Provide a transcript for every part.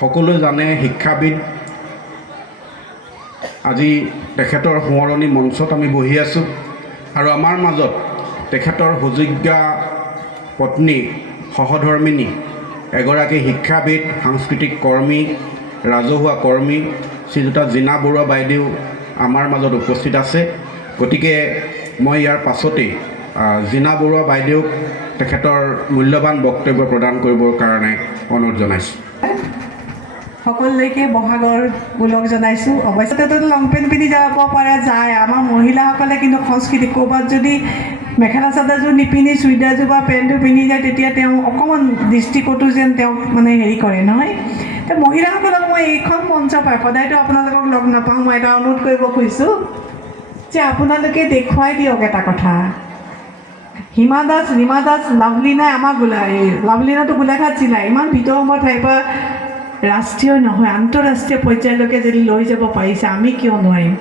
সকলোৱে জানে শিক্ষাবিদ। আজি তেখেতৰ সোঁৱৰণি মঞ্চত আমি বহি আছোঁ আৰু আমাৰ মাজত তেখেতৰ সুযোগ্যা পত্নী সহধৰ্মিনী এগৰাকী শিক্ষাবিদ, সাংস্কৃতিক কৰ্মী, ৰাজহুৱা কৰ্মী শ্ৰীযুতা জীনা বৰুৱা বাইদেউ আমাৰ মাজত উপস্থিত আছে। গতিকে মই ইয়াৰ পাছতেই জীনা বৰুৱা বাইদেউক তেখেতৰ মূল্যৱান বক্তব্য প্ৰদান কৰিবৰ কাৰণে অনুৰোধ জনাইছোঁ। সকলোলৈকে বহাগৰ ওলগ জনাইছোঁ। অৱশ্যে লং পেণ্ট পিন্ধি যাব পৰা যায়, আমাৰ মহিলাসকলে কিন্তু সংস্কৃতি ক'ৰবাত যদি মেখেলা চাদৰযোৰ নিপিন্ধি চুইদাৰযোৰ বা পেণ্টটো পিন্ধি যায় তেতিয়া তেওঁ অকণমান দৃষ্টিকটু যেন তেওঁক মানে হেৰি কৰে নহয়। তো মহিলাসকলক মই এইখন মঞ্চ পায় সদায়তো আপোনালোকক লগ নাপাওঁ, মই এটা অনুৰোধ কৰিব খুজিছোঁ যে আপোনালোকে দেখুৱাই দিয়ক এটা কথা। হিমা দাস, ৰীমা দাস, লাভলীনাই আমাক লাভলীনাটো গোলাঘাট জিলা ইমান ভিতৰৰ ঠাইৰ পৰা ৰাষ্ট্ৰীয় নহয় আন্তঃৰাষ্ট্ৰীয় পৰ্যায়লৈকে যদি লৈ যাব পাৰিছে, আমি কিয় নোৱাৰিম?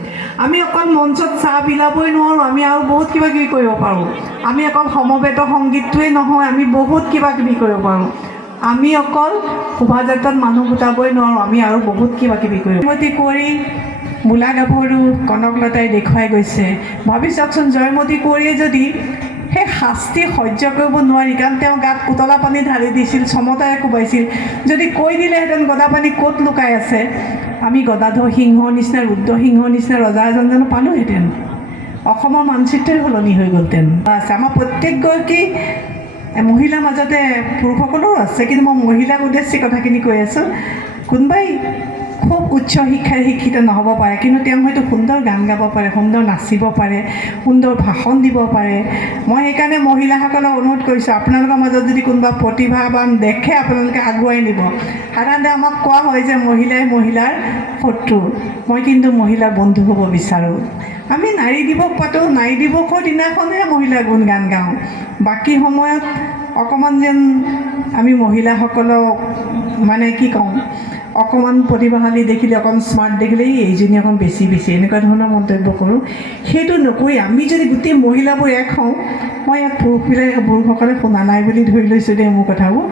আমি অকল মঞ্চত চাহ বিলাবই নোৱাৰোঁ, আমি আৰু বহুত কিবা কিবি কৰিব পাৰোঁ। আমি অকল সমবেত সংগীতটোৱেই নহয়, আমি বহুত কিবা কিবি কৰিব পাৰোঁ। আমি অকল শোভাযাত্ৰাত মানুহ গোটাবই নোৱাৰোঁ, আমি আৰু বহুত কিবা কিবি কৰিব জয়মতী কুঁৱৰী, মূলা গাভৰু কনকলতাই দেখুৱাই গৈছে। ভাবি চাওকচোন, জয়মতী কুঁৱৰীয়ে যদি সেই শাস্তি সহ্য কৰিব নোৱাৰি, কাৰণ তেওঁ গাত উতলা পানী ঢালি দিছিল, চমতাৰে কোবাইছিল, যদি কৈ দিলেহেঁতেন গদা পানী ক'ত লুকাই আছে, আমি গদাধৰ সিংহৰ নিচিনা, ৰুদ্ৰসিংহৰ নিচিনা ৰজা এজন জানো পালোহেঁতেন? অসমৰ মানচিত্ৰই সলনি হৈ গ'লহেঁতেন। আছে আমাৰ প্ৰত্যেকগৰাকী মহিলাৰ মাজতে পুৰুষসকলৰো আছে, কিন্তু মই মহিলাক উদ্দেশ্যি কথাখিনি কৈ আছোঁ। কোনোবাই খুব উচ্চ শিক্ষাৰে শিক্ষিত নহ'ব পাৰে, কিন্তু তেওঁ হয়তো সুন্দৰ গান গাব পাৰে, সুন্দৰ নাচিব পাৰে, সুন্দৰ ভাষণ দিব পাৰে। মই সেইকাৰণে মহিলাসকলক অনুৰোধ কৰিছোঁ, আপোনালোকৰ মাজত যদি কোনোবা প্ৰতিভাৱান দেখে আপোনালোকে আগুৱাই নিব। সাধাৰণতে আমাক কোৱা হয় যে মহিলাই মহিলাৰ শত্ৰু, মই কিন্তু মহিলাৰ বন্ধু হ'ব বিচাৰোঁ। আমি নাৰী দিৱস পাতোঁ, নাৰী দিৱসৰ দিনাখনহে মহিলাৰ গুণ গান গাওঁ, বাকী সময়ত অকণমান যেন আমি মহিলাসকলক মানে কি কওঁ, অকণমান প্ৰতিভাশালী দেখিলে, অকণ স্মাৰ্ট দেখিলে এইজনী অকণ বেছি এনেকুৱা ধৰণৰ মন্তব্য কৰোঁ। সেইটো নকৰি আমি যদি গোটেই মহিলাবোৰ এক হওঁ, মই ইয়াত পুৰুষসকলে শুনা নাই বুলি ধৰি লৈছোঁ দেই মোৰ কথাবোৰ।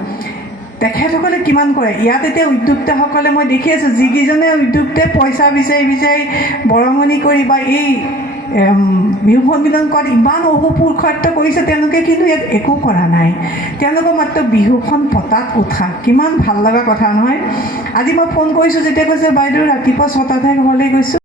তেখেতসকলে কিমান কৰে ইয়াত। এতিয়া উদ্যোক্তাসকলে মই দেখি আছোঁ, যিকেইজনে উদ্যোক্তাই পইচা বিচাৰি বৰঙণি কৰি বা এই বিহু সন্মিলন কৰাত ইমান অহোপুৰুষাৰ্থ কৰিছে, তেওঁলোকে কিন্তু ইয়াত একো কৰা নাই। তেওঁলোকৰ মাত্ৰ বিহুখন পতাত উঠা, কিমান ভাল লগা কথা নহয়। আজি মই ফোন কৰিছোঁ, যেতিয়া কৈছে বাইদেউ ৰাতিপুৱা 6টাতহে ঘৰলৈ গৈছোঁ।